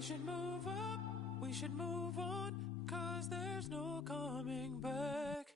We should move up, we should move on, 'cause there's no coming back.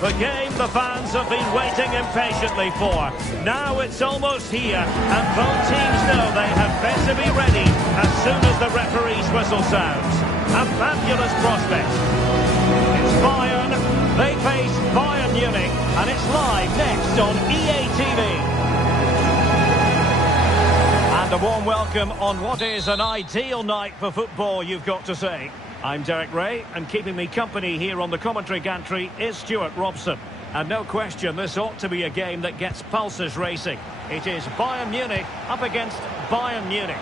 The game the fans have been waiting impatiently for. Now it's almost here, and both teams know they had better be ready as soon as the referee's whistle sounds. A fabulous prospect. It's Bayern. They face Bayern Munich, and it's live next on EA TV. And a warm welcome on what is an ideal night for football, you've got to say. I'm Derek Ray, and keeping me company here on the commentary gantry is Stuart Robson. And no question, this ought to be a game that gets pulses racing. It is Bayern Munich up against Bayern Munich.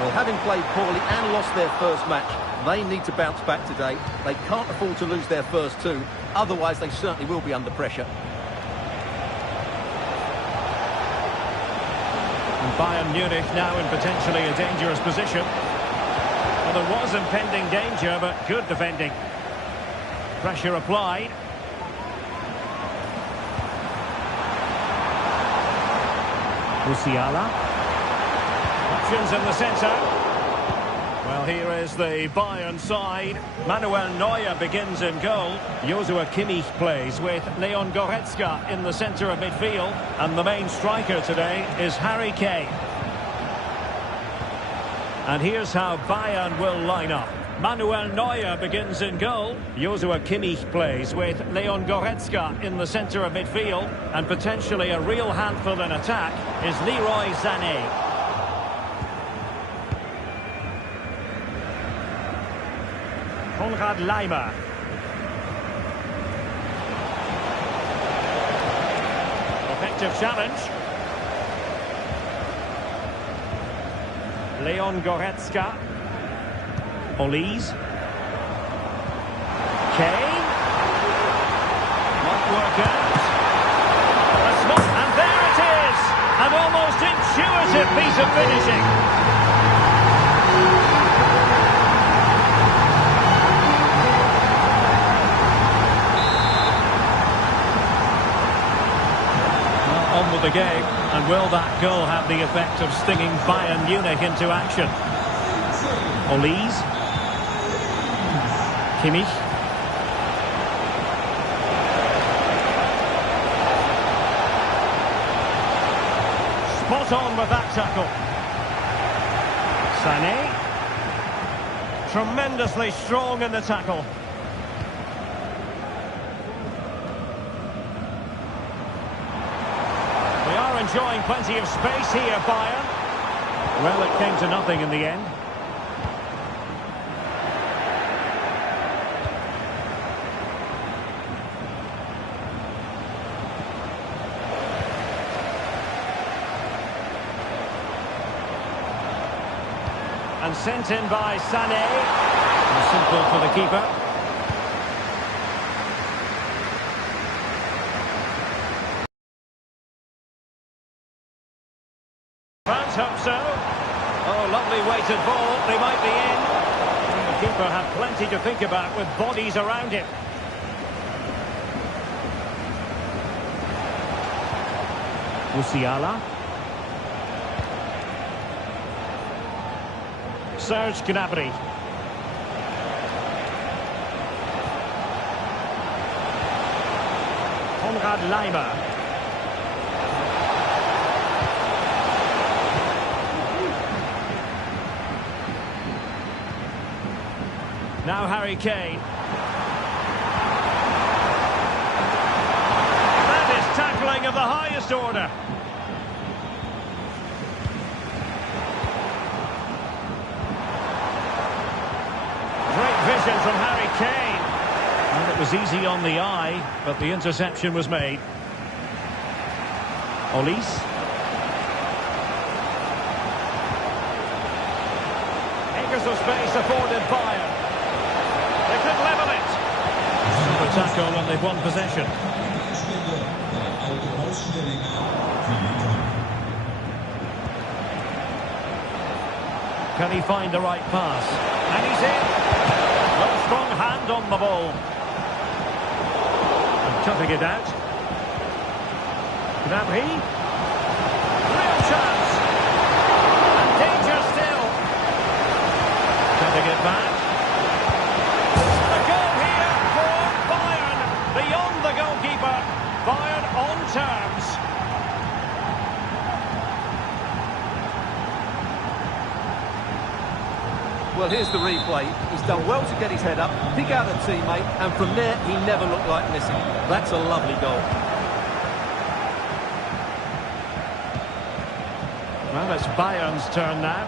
Well, having played poorly and lost their first match, they need to bounce back today. They can't afford to lose their first two, otherwise they certainly will be under pressure. And Bayern Munich now in potentially a dangerous position. Well, there was impending danger, but good defending. Pressure applied. Musiala. Options in the centre. Well, here is the Bayern side. Manuel Neuer begins in goal. Joshua Kimmich plays with Leon Goretzka in the centre of midfield. And the main striker today is Harry Kane. And here's how Bayern will line up. Manuel Neuer begins in goal. Joshua Kimmich plays with Leon Goretzka in the centre of midfield. And potentially a real handful in attack is Leroy Sané. Konrad Laimer. Effective challenge. Leon Goretzka. Olise. Kane. Might work out. And there it is! An almost intuitive piece of finishing. Well, on with the game. And will that goal have the effect of stinging Bayern Munich into action? Olise. Kimmich. Spot on with that tackle. Sané. Tremendously strong in the tackle. They are enjoying plenty of space here, Bayern. Well, it came to nothing in the end. And sent in by Sané. Simple for the keeper. Fans hope so. Oh, lovely weighted ball. They might be in. And the keeper had plenty to think about with bodies around him. Musiala. Serge Gnabry. Konrad Laimer. Now Harry Kane. That is tackling of the highest order. vision from Harry Kane. And it was easy on the eye, but the interception was made. Olise. Acres of space afforded Bayern. They could level it. Super tackle and they've won possession. Can he find the right pass? And he's in. A strong hand on the ball. And cutting it out. Gnabry. Real chance. And danger still. Cutting it back. A goal here for Bayern. Beyond the goalkeeper. Bayern on terms. Well, here's the replay. He's done well to get his head up, pick out a teammate, and from there, he never looked like missing. That's a lovely goal. Well, it's Bayern's turn now.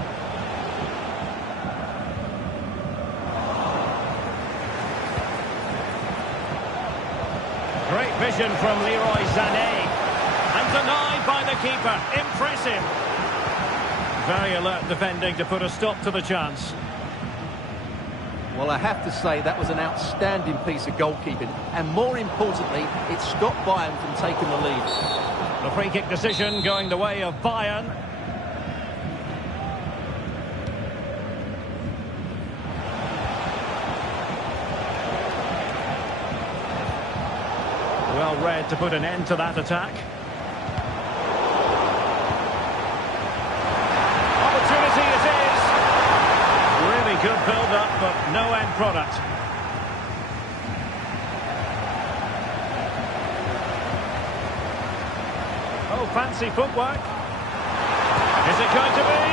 Great vision from Leroy Sané. And denied by the keeper. Impressive. Very alert defending to put a stop to the chance. Well, I have to say that was an outstanding piece of goalkeeping. And more importantly, it stopped Bayern from taking the lead. The free kick decision going the way of Bayern. Well read to put an end to that attack. Opportunity it is. Really good build-up, but no end product. Oh, fancy footwork. Is it going to be?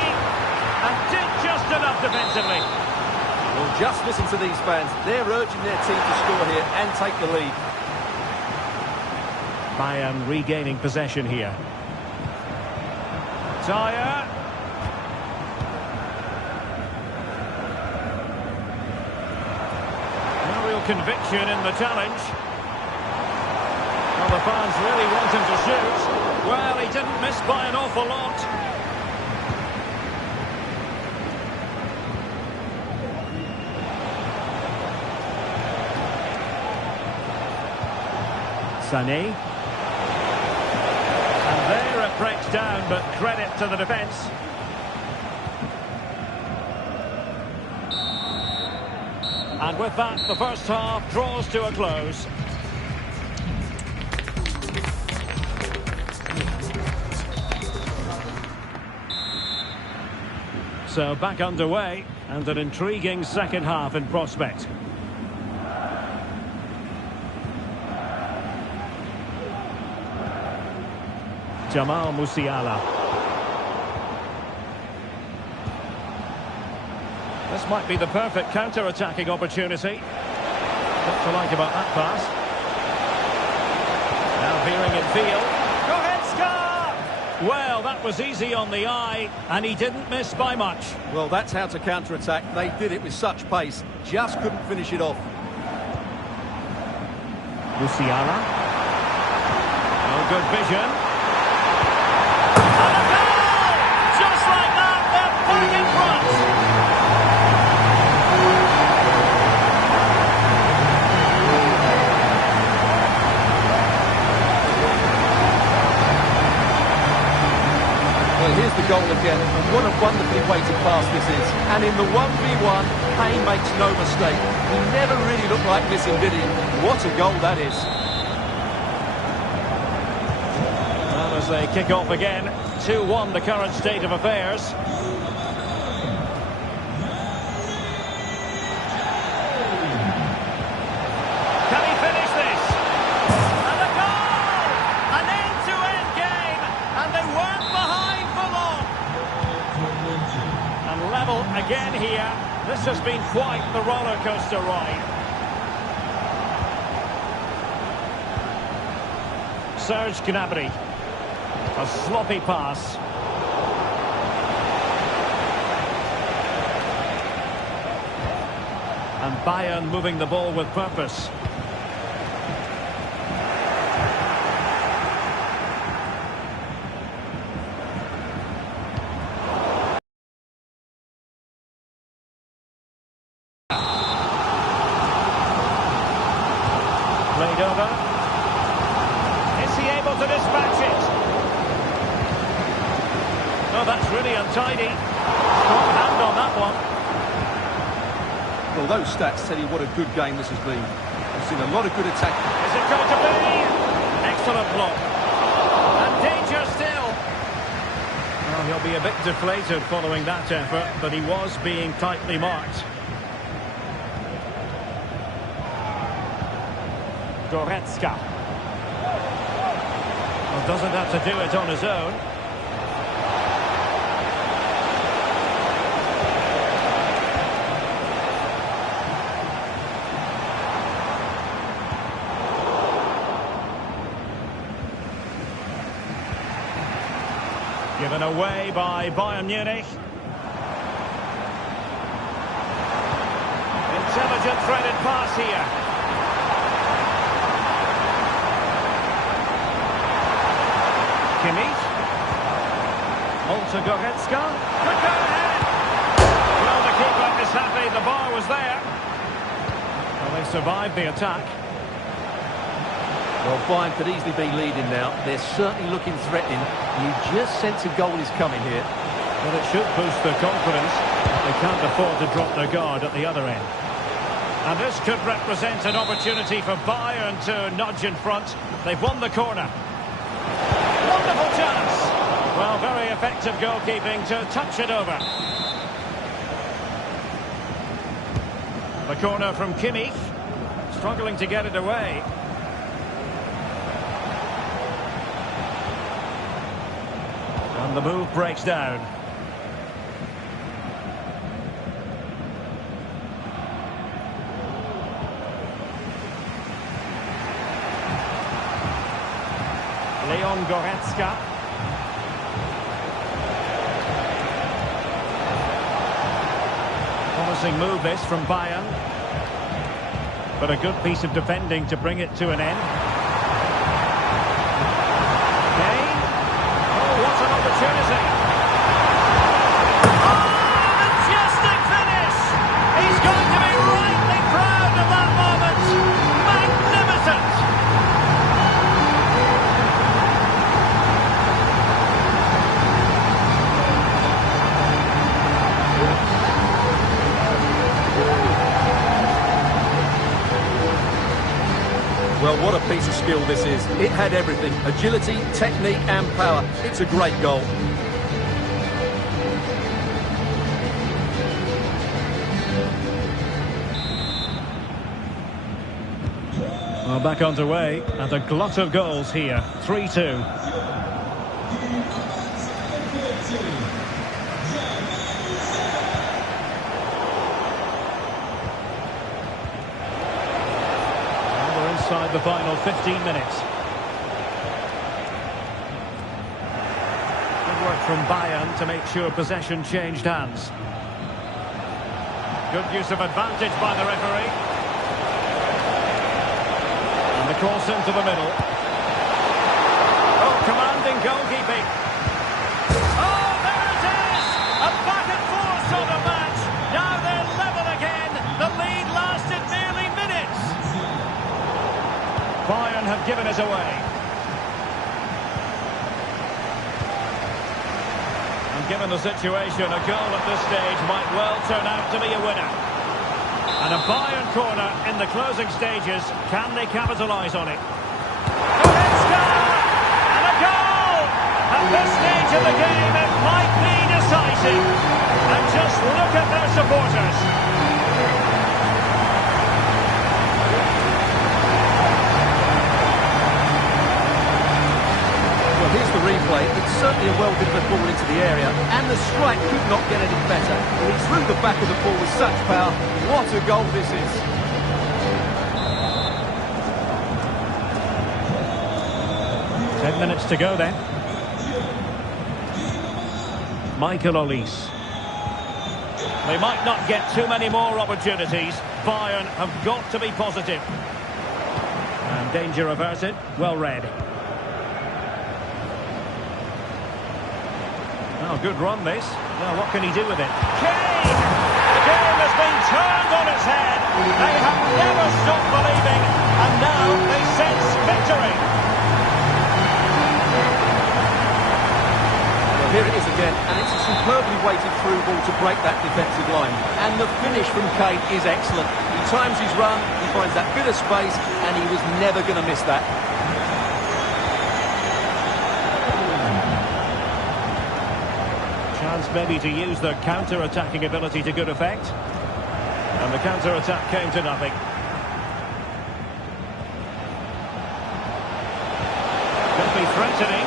And did just enough defensively. Well, just listen to these fans. They're urging their team to score here and take the lead. Bayern regaining possession here. Dyer. No real conviction in the challenge. Well, the fans really want him to shoot. Well, he didn't miss by an awful lot. Sané. And there it breaks down, but credit to the defence. And with that, the first half draws to a close. So back underway, and an intriguing second half in prospect. Jamal Musiala. This might be the perfect counter-attacking opportunity. What to like about that pass? Now veering in field. Goretzka! Well, that was easy on the eye, and he didn't miss by much. Well, that's how to counter-attack. They did it with such pace. Just couldn't finish it off. Musiala. No good vision. Here's the goal again, and what a wonderfully weighted pass this is. And in the 1v1, Kane makes no mistake. He never really looked like missing, did he? What a goal that is. Well, as they kick off again, 2-1 the current state of affairs. Can he finish this? And a goal! An end-to-end game, and they weren't behind for long. And level again here. This has been quite the roller coaster ride. Serge Gnabry. A sloppy pass. And Bayern moving the ball with purpose. Played over. Is he able to dispatch it? Oh, that's really untidy. Strong hand on that one. Well, those stats tell you what a good game this has been. We've seen a lot of good attack. Is it going to be? Excellent block. And danger still. Well, he'll be a bit deflated following that effort, but he was being tightly marked. Goretzka. Well, doesn't have to do it on his own. Given away by Bayern Munich. Intelligent threaded pass here. Kimmich. On to Goretzka. Quick go ahead. Well, the keeper is happy the bar was there. Well, they survived the attack. Well, Bayern could easily be leading now. They're certainly looking threatening. You just sense a goal is coming here. Well, it should boost their confidence. They can't afford to drop their guard at the other end. And this could represent an opportunity for Bayern to nudge in front. They've won the corner. Wonderful chance. Well, very effective goalkeeping to touch it over. The corner from Kimmich. Struggling to get it away. And the move breaks down. Leon Goretzka. Promising move this from Bayern. But a good piece of defending to bring it to an end. Kane. Oh, what an opportunity. Oh, majestic finish. He's going to be rightly proud of that moment. Magnificent. Well, what a piece of skill this is. It had everything. Agility, technique and power. It's a great goal. Well, back underway and a glut of goals here. 3-2. Inside the final 15 minutes. Good work from Bayern to make sure possession changed hands. Good use of advantage by the referee. And the cross into the middle. Oh, commanding goalkeeping. Oh, there it is! A back and forth sort of match. Now they're level again. The lead lasted nearly minutes. Bayern have given us away. And given the situation, a goal at this stage might well turn out to be a winner. And a Bayern corner in the closing stages. Can they capitalise on it? Goretzka! And a goal! At this stage of the game, it might be decisive. And just look at their supporters. Here's the replay. It's certainly a well-delivered ball into the area, and the strike could not get any better. He threw the back of the ball with such power. What a goal this is. Ten minutes to go then. Michael Olise. They might not get too many more opportunities, Bayern have got to be positive. And danger averted. Well read. Oh, good run this. Well, what can he do with it? Kane! The game has been turned on its head. They have never stopped believing, and now they sense victory. Well, here it is again, and it's a superbly weighted through ball to break that defensive line. And the finish from Kane is excellent. He times his run, he finds that bit of space, and he was never going to miss that. Chance maybe to use their counter-attacking ability to good effect. And the counter-attack came to nothing. Could be threatening.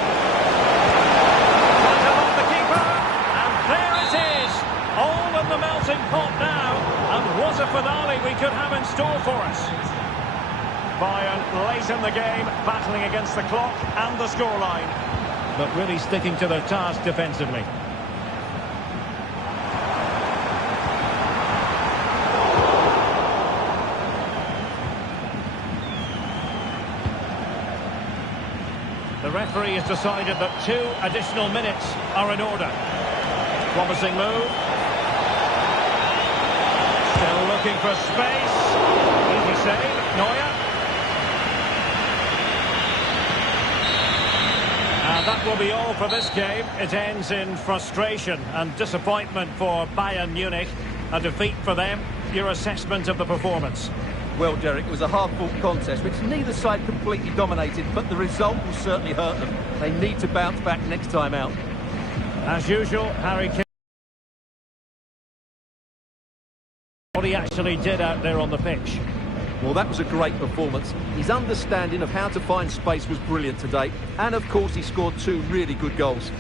Quite along the keeper. And there it is. All in the melting pot now. And what a finale we could have in store for us. Bayern late in the game, battling against the clock and the scoreline. But really sticking to their task defensively. The referee has decided that 2 additional minutes are in order. Promising move. Still looking for space. Easy save. Neuer. And that will be all for this game. It ends in frustration and disappointment for Bayern Munich. A defeat for them. Your assessment of the performance? Well, Derek, it was a hard-fought contest, which neither side completely dominated, but the result will certainly hurt them. They need to bounce back next time out. As usual, Harry Kane. What he actually did out there on the pitch. Well, that was a great performance. His understanding of how to find space was brilliant today. And, of course, he scored 2 really good goals.